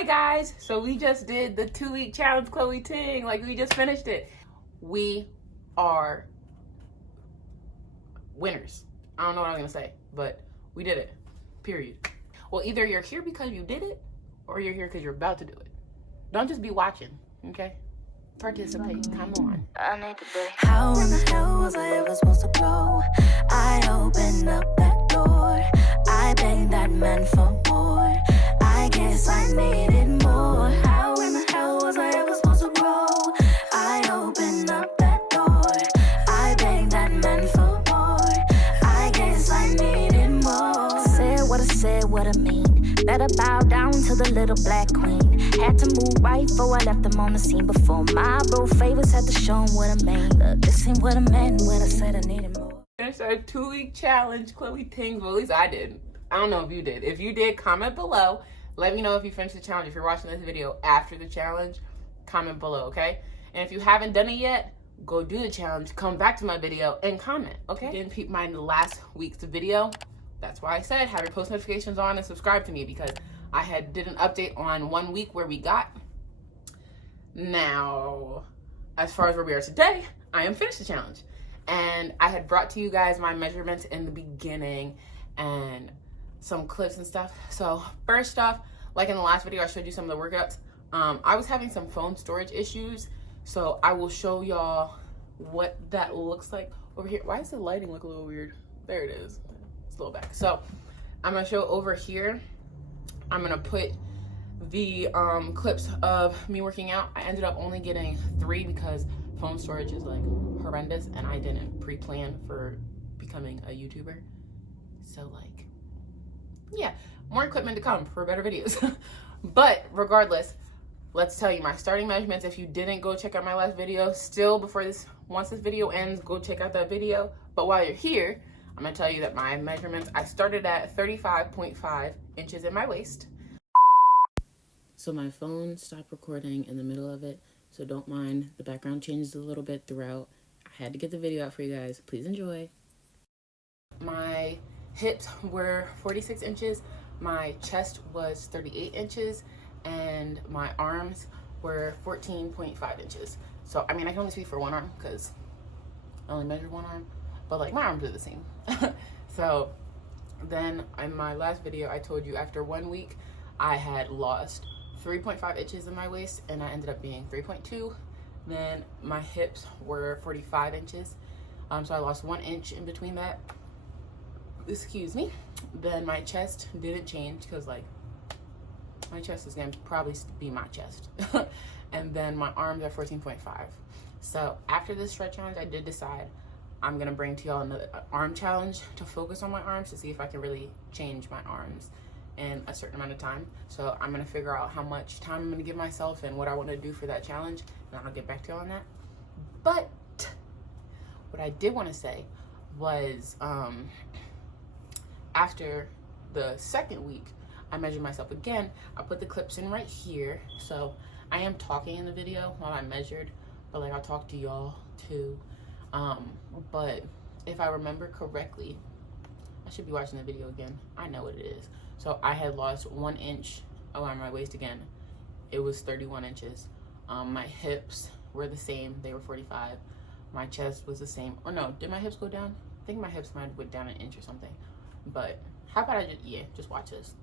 Hi guys, so we just did the 2-week challenge, Chloe Ting. Like, we just finished it. We are winners. I don't know what I'm gonna say, but we did it, period. Well, either you're here because you did it, or you're here because you're about to do it. Don't just be watching, okay? Participate, come on. I need to be. How in the hell was I ever supposed to grow? I opened up that door. I begged that man for more. I guess I needed more. How in the hell was I ever supposed to grow? I opened up that door. I begged that man for more. I guess I needed more. Said what I mean. Better bow down to the little black queen. Had to move right before I left them on the scene. Before my bro favors had to show him what I mean. Look, this ain't what I meant when I said I needed more. Finished our 2-week challenge, Chloe Ting. Well, at least I did. I don't know if you did. If you did, comment below. Let me know if you finished the challenge. If you're watching this video after the challenge, comment below, okay? And if you haven't done it yet, go do the challenge, come back to my video, and comment, okay? If you didn't peep my last week's video, that's why I said have your post notifications on and subscribe to me, because I did an update on 1 week where we got. Now, as far as where we are today, I am finished the challenge. And I had brought to you guys my measurements in the beginning and some clips and stuff. So first off, like in the last video, I showed you some of the workouts. I was having some phone storage issues. So I will show y'all what that looks like over here. Why does the lighting look a little weird? There it is. It's a little back. So I'm gonna show over here. I'm gonna put the clips of me working out. I ended up only getting 3 because phone storage is like horrendous and I didn't pre-plan for becoming a YouTuber. So like, yeah, more equipment to come for better videos. But regardless, let's tell you my starting measurements. If you didn't go check out my last video, still before this, once this video ends, go check out that video. But while you're here, I'm gonna tell you that my measurements, I started at 35.5 inches in my waist. So my phone stopped recording in the middle of it, so don't mind. The background changes a little bit throughout. I had to get the video out for you guys. Please enjoy. My hips were 46 inches, my chest was 38 inches, and my arms were 14.5 inches. So, I mean, I can only speak for one arm because I only measured one arm, but like my arms are the same. So then in my last video, I told you after 1 week, I had lost 3.5 inches in my waist and I ended up being 3.2. Then my hips were 45 inches. So I lost 1 inch in between that. Excuse me. Then my chest didn't change because like my chest is gonna probably be my chest. And then my arms are 14.5. So after this stretch challenge, I did decide I'm gonna bring to y'all another arm challenge to focus on my arms to see if I can really change my arms in a certain amount of time. So I'm gonna figure out how much time I'm gonna give myself and what I wanna do for that challenge, and I'll get back to y'all on that. But what I did wanna say was after the second week, I measured myself again. I put the clips in right here. So I am talking in the video while I measured, but like I'll talk to y'all too. But if I remember correctly, I should be watching the video again. I know what it is. So I had lost 1 inch around my waist again. It was 31 inches. My hips were the same. They were 45. My chest was the same. Or no, did my hips go down? I think my hips might have went down 1 inch or something. But how about I just watch this.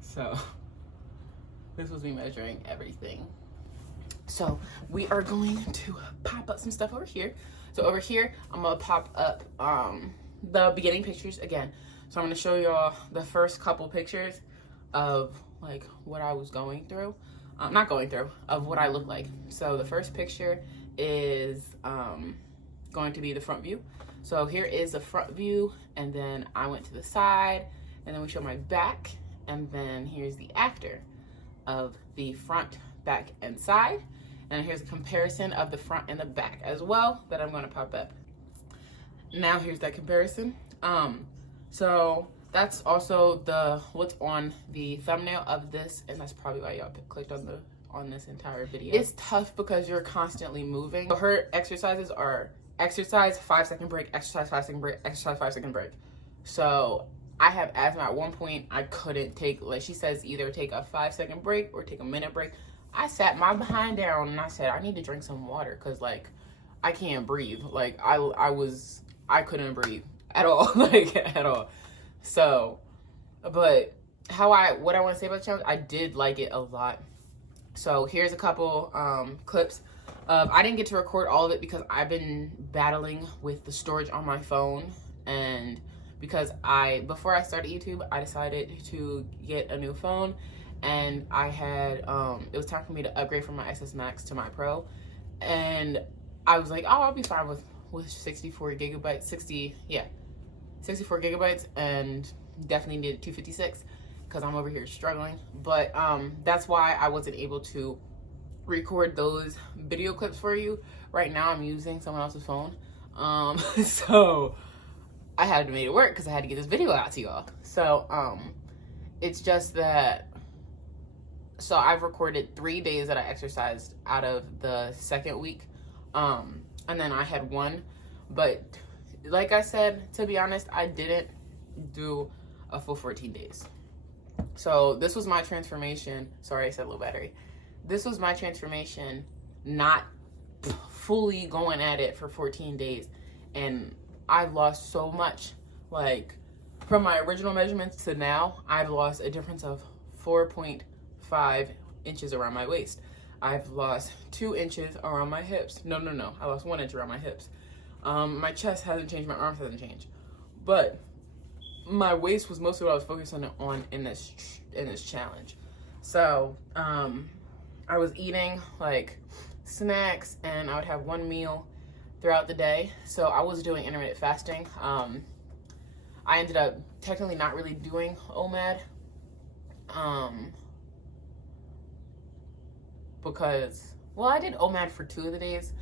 So this was me measuring everything. So we are going to pop up some stuff over here. So over here, I'm gonna pop up the beginning pictures again. So I'm gonna show y'all the first couple pictures of like what I was going through. Not going through, of what I look like. So the first picture is going to be the front view. So here is the front view, and then I went to the side, and then we show my back, and then here's the after of the front, back, and side. And here's a comparison of the front and the back as well that I'm gonna pop up. Now here's that comparison. So that's also what's on the thumbnail of this, and that's probably why y'all clicked on this entire video. It's tough because you're constantly moving. So her exercises are exercise, 5-second break, exercise, 5-second break, exercise, 5-second break. So I have asthma. At one point, I couldn't take, like she says, either take a 5-second break or take a minute break. I sat my behind down and I said, I need to drink some water because, like, I can't breathe. Like, I couldn't breathe at all, like, at all. So, but what I want to say about the challenge, I did like it a lot. So here's a couple clips. I didn't get to record all of it because I've been battling with the storage on my phone, and because before I started YouTube, I decided to get a new phone, and I had it was time for me to upgrade from my XS Max to my Pro, and I was like, oh, I'll be fine with 64 gigabytes, 64 gigabytes, and definitely needed 256 because I'm over here struggling. But that's why I wasn't able to record those video clips for you. Right now I'm using someone else's phone, so I had to make it work because I had to get this video out to y'all. So it's just that, so I've recorded 3 days that I exercised out of the second week, and then I had one, but like I said, to be honest, I didn't do a full 14 days. So this was my transformation. Sorry, I said low battery. This was my transformation, not fully going at it for 14 days. And I've lost so much. Like, from my original measurements to now, I've lost a difference of 4.5 inches around my waist. I've lost 2 inches around my hips. No. I lost 1 inch around my hips. My chest hasn't changed, my arms hasn't changed. But my waist was mostly what I was focused on in this challenge. So I was eating like snacks, and I would have one meal throughout the day. So I was doing intermittent fasting. I ended up technically not really doing OMAD because, well, I did OMAD for 2 of the days,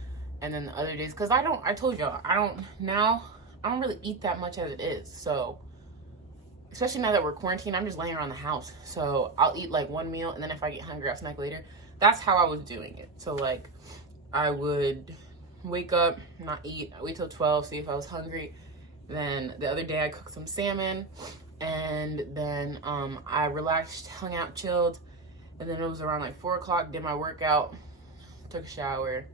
and then the other days, because I told y'all, I don't really eat that much as it is. So especially now that we're quarantined, I'm just laying around the house. So I'll eat like one meal, and then if I get hungry, I'll snack later. That's how I was doing it. So like, I would wake up, not eat, wait till 12, see if I was hungry. Then the other day I cooked some salmon, and then I relaxed, hung out, chilled. And then it was around like 4 o'clock, did my workout, took a shower,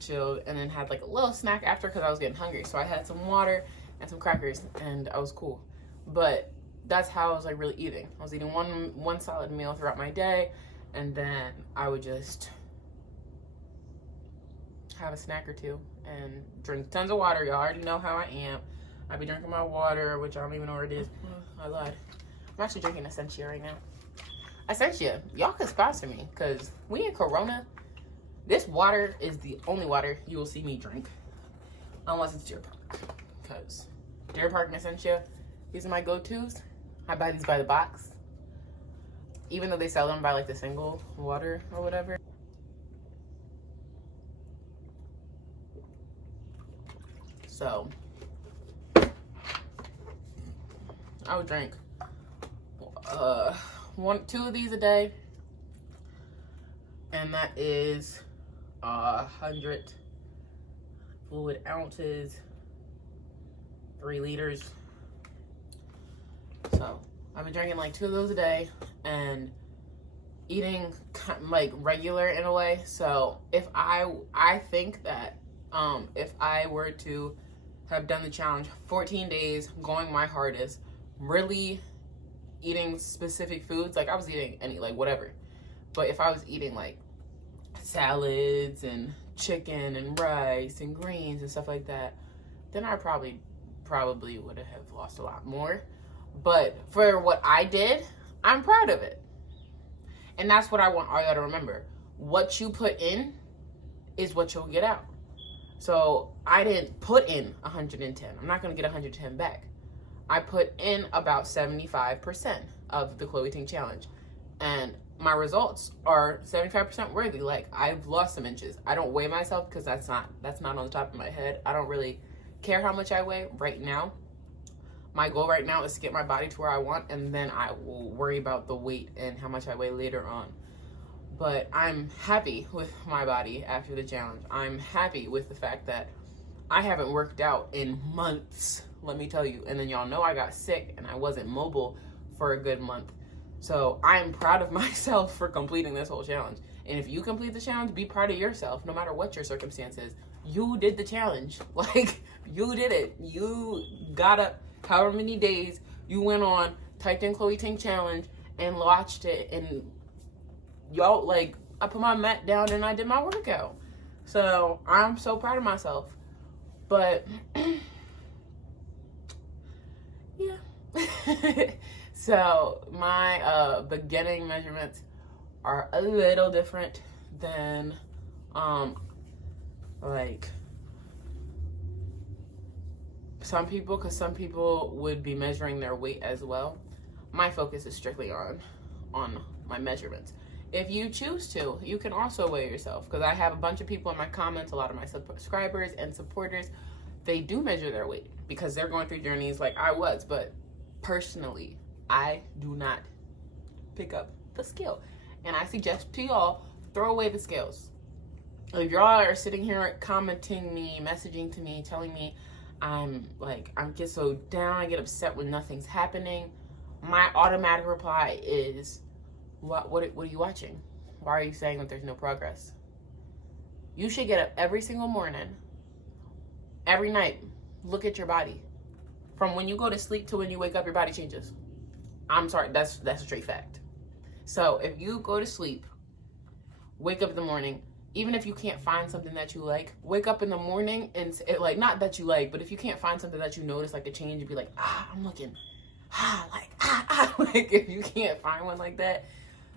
chilled, and then had like a little snack after because I was getting hungry. So I had some water and some crackers, and I was cool. But that's how I was like really eating. I was eating one solid meal throughout my day, and then I would just have a snack or two and drink tons of water. Y'all already know how I am. I be drinking my water, which I don't even know where it is. I lied. I'm actually drinking Essentia right now. Essentia, y'all could sponsor me, because we in Corona. This water is the only water you will see me drink, unless it's Deer Park, because Deer Park and Essentia, these are my go-tos. I buy these by the box, even though they sell them by like the single water or whatever. So I would drink 2 of these a day, and that is 100 fluid ounces, 3 liters. So I've been drinking like 2 of those a day and eating like regular in a way. So if I think that if I were to have done the challenge 14 days, going my hardest, really eating specific foods, like I was eating any, like whatever, but if I was eating like salads and chicken and rice and greens and stuff like that, then I probably would have lost a lot more. But for what I did, I'm proud of it. And that's what I want all y'all to remember. What you put in is what you'll get out. So I didn't put in 110. I'm not going to get 110 back. I put in about 75% of the Chloe Ting challenge. And my results are 75% worthy. Like, I've lost some inches. I don't weigh myself because that's not on the top of my head. I don't really care how much I weigh right now. My goal right now is to get my body to where I want, and then I will worry about the weight and how much I weigh later on. But I'm happy with my body after the challenge. I'm happy with the fact that I haven't worked out in months. let me tell you. And then y'all know I got sick and I wasn't mobile for a good month. So I'm proud of myself for completing this whole challenge. And if you complete the challenge, be proud of yourself, no matter what your circumstances. You did the challenge. Like, you did it. You got up however many days, you went on, typed in Chloe Ting challenge, and watched it. And y'all, like, I put my mat down and I did my workout. So I'm so proud of myself. But, yeah. So my beginning measurements are a little different than like some people, because some people would be measuring their weight as well. My focus is strictly on my measurements. If you choose to, you can also weigh yourself, because I have a bunch of people in my comments, a lot of my subscribers and supporters, they do measure their weight because they're going through journeys like I was. But personally, I do not pick up the scale. And I suggest to y'all, throw away the scales. If y'all are sitting here commenting me, messaging to me, telling me I'm get so down, I get upset when nothing's happening, my automatic reply is, what are you watching? Why are you saying that there's no progress? You should get up every single morning, every night, look at your body. From when you go to sleep to when you wake up, your body changes. I'm sorry, that's a straight fact. So if you go to sleep, wake up in the morning, even if you can't find something that you like, wake up in the morning and like, not that you like, but if you can't find something that you notice, like a change, you'd be like, I'm looking, like if you can't find one like that,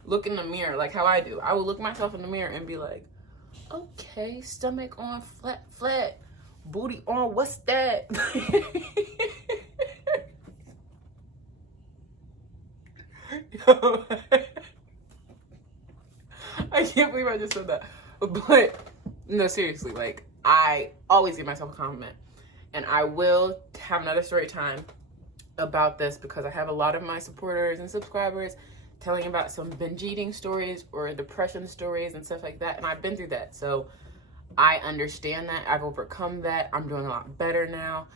look in the mirror, like how I do. I will look myself in the mirror and be like, okay, stomach on, flat, booty on, what's that? Yo, I can't believe I just said that. But no, seriously, like, I always give myself a compliment. And I will have another story time about this, because I have a lot of my supporters and subscribers telling about some binge eating stories or depression stories and stuff like that. And I've been through that. So I understand that. I've overcome that. I'm doing a lot better now.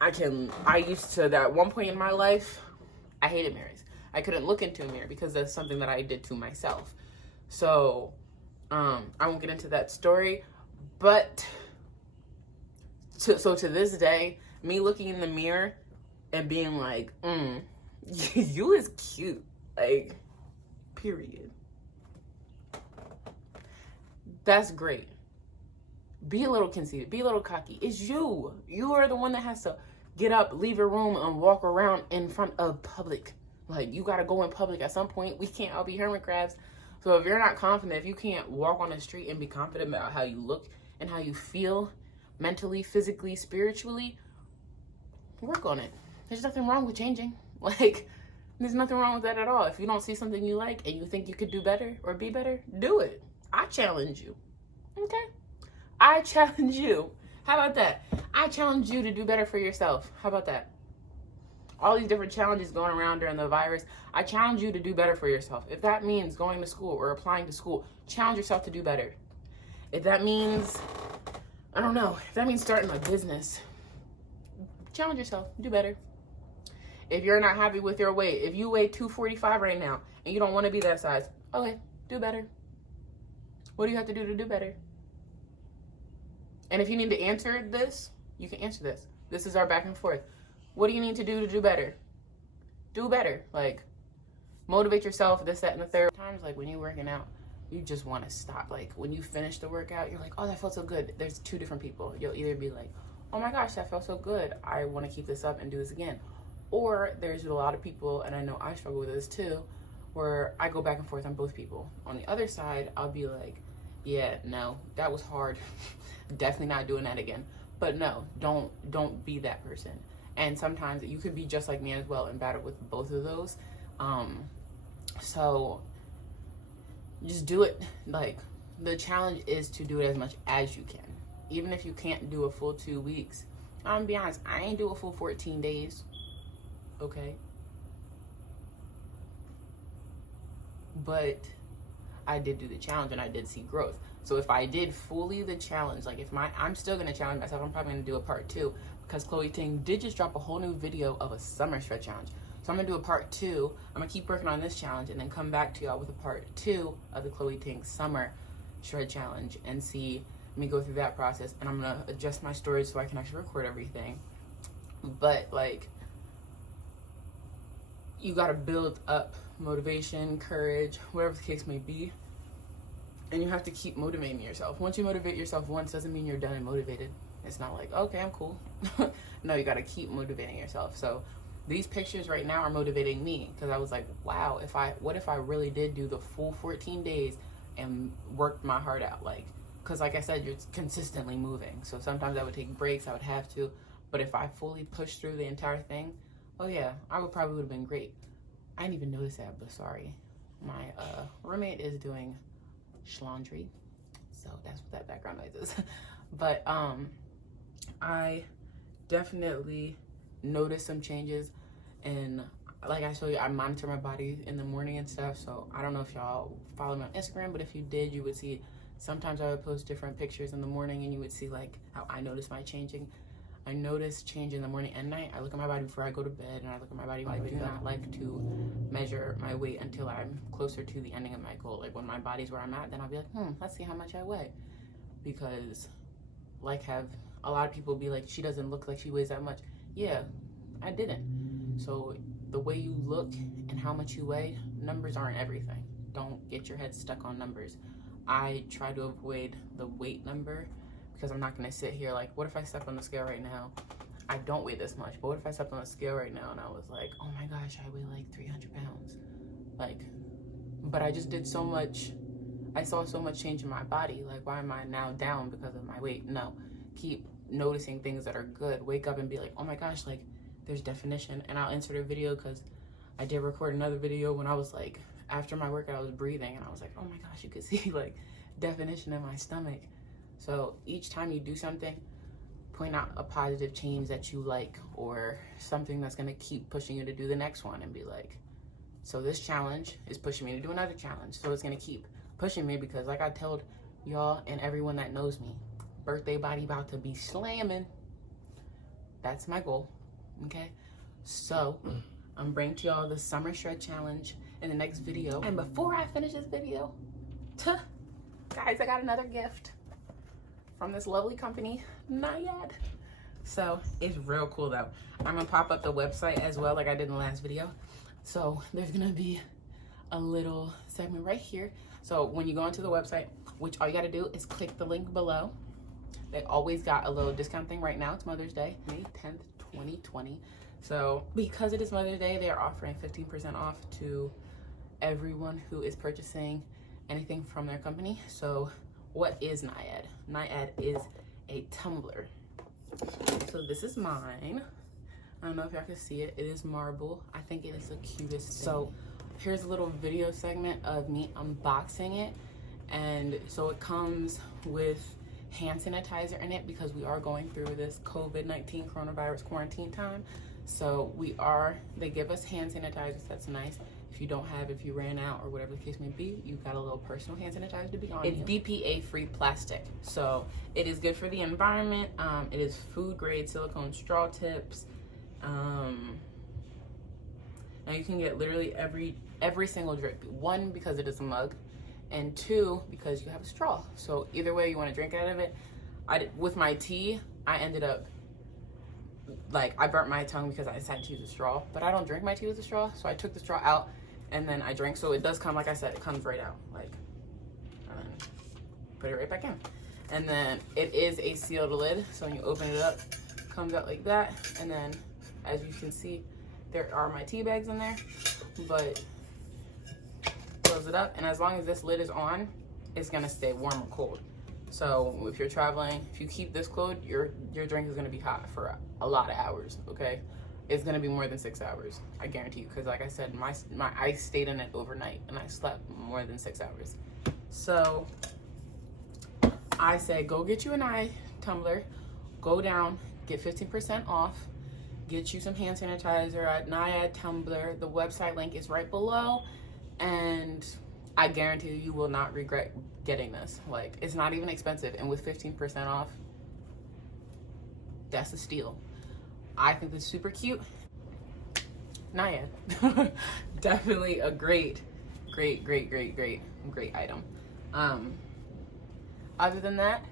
I used to, at one point in my life, I hated mirrors. I couldn't look into a mirror because that's something that I did to myself. So I won't get into that story, but to this day, me looking in the mirror and being like, you is cute, like, period. That's great. Be a little conceited, be a little cocky. It's you. You are the one that has to get up, leave your room, and walk around in front of public. Like, you gotta go in public at some point. We can't all be hermit crabs. So if you're not confident, if you can't walk on the street and be confident about how you look and how you feel mentally, physically, spiritually, work on it. There's nothing wrong with changing. Like, there's nothing wrong with that at all. If you don't see something you like and you think you could do better or be better, do it. I challenge you. Okay? I challenge you. How about that? I challenge you to do better for yourself. How about that? All these different challenges going around during the virus, I challenge you to do better for yourself. If that means going to school or applying to school, challenge yourself to do better. If that means, I don't know, if that means starting a business, challenge yourself, do better. If you're not happy with your weight, if you weigh 245 right now and you don't want to be that size, okay, do better. What do you have to do to do better? And if you need to answer this, you can answer this. This is our back and forth. What do you need to do better? Do better. Like, motivate yourself, this, that, and the third. Times, like, when you're working out, you just want to stop. Like, when you finish the workout, you're like, oh, that felt so good. There's two different people. You'll either be like, oh my gosh, that felt so good. I want to keep this up and do this again. Or there's a lot of people, and I know I struggle with this too, where I go back and forth on both people. On the other side, I'll be like, yeah, no, that was hard. Definitely not doing that again. But no, don't be that person. And sometimes you could be just like me as well and battle with both of those. So just do it. Like, the challenge is to do it as much as you can. Even if you can't do a full 2 weeks. I'm gonna be honest, I ain't do a full 14 days. Okay? But I did do the challenge and I did see growth. So if I did fully the challenge, like, I'm still gonna challenge myself, I'm probably gonna do a part 2, because Chloe Ting did just drop a whole new video of a summer shred challenge. So I'm gonna do a part 2. I'm gonna keep working on this challenge and then come back to y'all with a part 2 of the Chloe Ting summer shred challenge and see me go through that process. And I'm gonna adjust my storage so I can actually record everything. But like, you gotta build up motivation, courage, whatever the case may be. And you have to keep motivating yourself. Once you motivate yourself once doesn't mean you're done and motivated. It's not like, okay, I'm cool. No, you gotta keep motivating yourself. So these pictures right now are motivating me because I was like, wow, what if I really did do the full 14 days and worked my heart out? Like, because like I said, you're consistently moving. So sometimes I would take breaks, I would have to. But if I fully pushed through the entire thing, oh yeah, I would have been great. I didn't even notice that, but sorry. My roommate is doing laundry, so that's what that background noise is. But I definitely noticed some changes, and like I showed you, I monitor my body in the morning and stuff. So I don't know if y'all follow me on Instagram, but if you did, you would see sometimes I would post different pictures in the morning, and you would see like how I noticed my changing. I notice change in the morning and night. I look at my body before I go to bed, and I look at my body when I do not like to measure my weight until I'm closer to the ending of my goal. Like when my body's where I'm at, then I'll be like, let's see how much I weigh. Because like have a lot of people be like, she doesn't look like she weighs that much. Yeah, I didn't. So the way you look and how much you weigh, numbers aren't everything. Don't get your head stuck on numbers. I try to avoid the weight number, because I'm not gonna sit here like, what if I step on the scale right now? I don't weigh this much, but what if I stepped on the scale right now and I was like, oh my gosh, I weigh like 300 pounds. Like, but I just did so much, I saw so much change in my body. Like, why am I now down because of my weight? No, keep noticing things that are good. Wake up and be like, oh my gosh, like there's definition. And I'll insert a video because I did record another video when I was like, after my workout, I was breathing and I was like, oh my gosh, you could see like definition in my stomach. So each time you do something, point out a positive change that you like, or something that's gonna keep pushing you to do the next one, and be like, so this challenge is pushing me to do another challenge. So it's gonna keep pushing me, because like I told y'all and everyone that knows me, birthday body about to be slamming. That's my goal, okay? So I'm bringing to y'all the summer shred challenge in the next video. And before I finish this video, guys, I got another gift from this lovely company, NAYAD. So it's real cool though. I'm gonna pop up the website as well, like I did in the last video. So there's gonna be a little segment right here. So when you go onto the website, which all you gotta do is click the link below. They always got a little discount thing right now. It's Mother's Day, May 10th, 2020. So because it is Mother's Day, they are offering 15% off to everyone who is purchasing anything from their company. So what is NAYAD? NAYAD is a tumbler. So this is mine. I don't know if y'all can see it. It is marble. I think it is the cutest thing. So here's a little video segment of me unboxing it. And so it comes with hand sanitizer in it, because we are going through this COVID-19 coronavirus quarantine time. So they give us hand sanitizers. That's nice. If you don't have, if you ran out or whatever the case may be, you've got a little personal hand sanitizer to be on. It's BPA-free plastic, so it is good for the environment. It is food-grade silicone straw tips. Now you can get literally every single drink. 1, because it is a mug, and 2, because you have a straw. So either way you want to drink out of it. With my tea, I ended up, like, I burnt my tongue because I decided to use a straw, but I don't drink my tea with a straw, so I took the straw out and then I drank. So it does come, like I said, it comes right out, like, and then put it right back in. And then it is a sealed lid, so when you open it up, it comes out like that. And then, as you can see, there are my tea bags in there, but close it up, and as long as this lid is on, it's gonna stay warm or cold. So if you're traveling, if you keep this closed, your drink is gonna be hot for a lot of hours, okay? It's gonna be more than 6 hours, I guarantee you, because like I said, my ice stayed in it overnight and I slept more than 6 hours. So I say, go get you an tumbler, go down, get 15% off, get you some hand sanitizer at NAYAD Tumbler. The website link is right below, and I guarantee you will not regret getting this. Like, it's not even expensive, and with 15% off, that's a steal. I think this is super cute. NAYAD. Definitely a great item. Other than that,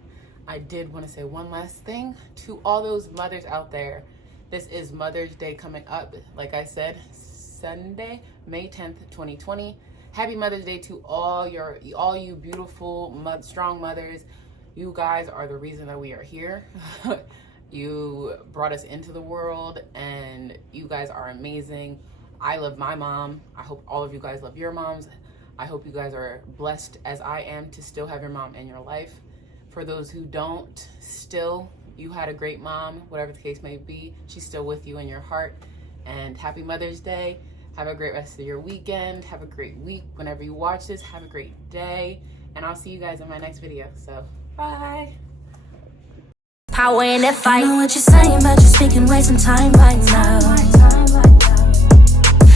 I did want to say one last thing to all those mothers out there. This is Mother's Day coming up. Like I said, Sunday, May 10th, 2020. Happy Mother's Day to all you beautiful, strong mothers. You guys are the reason that we are here. You brought us into the world, and you guys are amazing. I love my mom. I hope all of you guys love your moms. I hope you guys are blessed as I am to still have your mom in your life. For those who don't, still, you had a great mom, whatever the case may be. She's still with you in your heart. And happy Mother's Day. Have a great rest of your weekend. Have a great week. Whenever you watch this, have a great day. And I'll see you guys in my next video. So, bye. Power in that fight. I know what you're saying, but you're speaking, wasting time right now.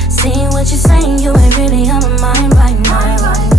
Seeing what you're saying, you ain't really on my mind right now.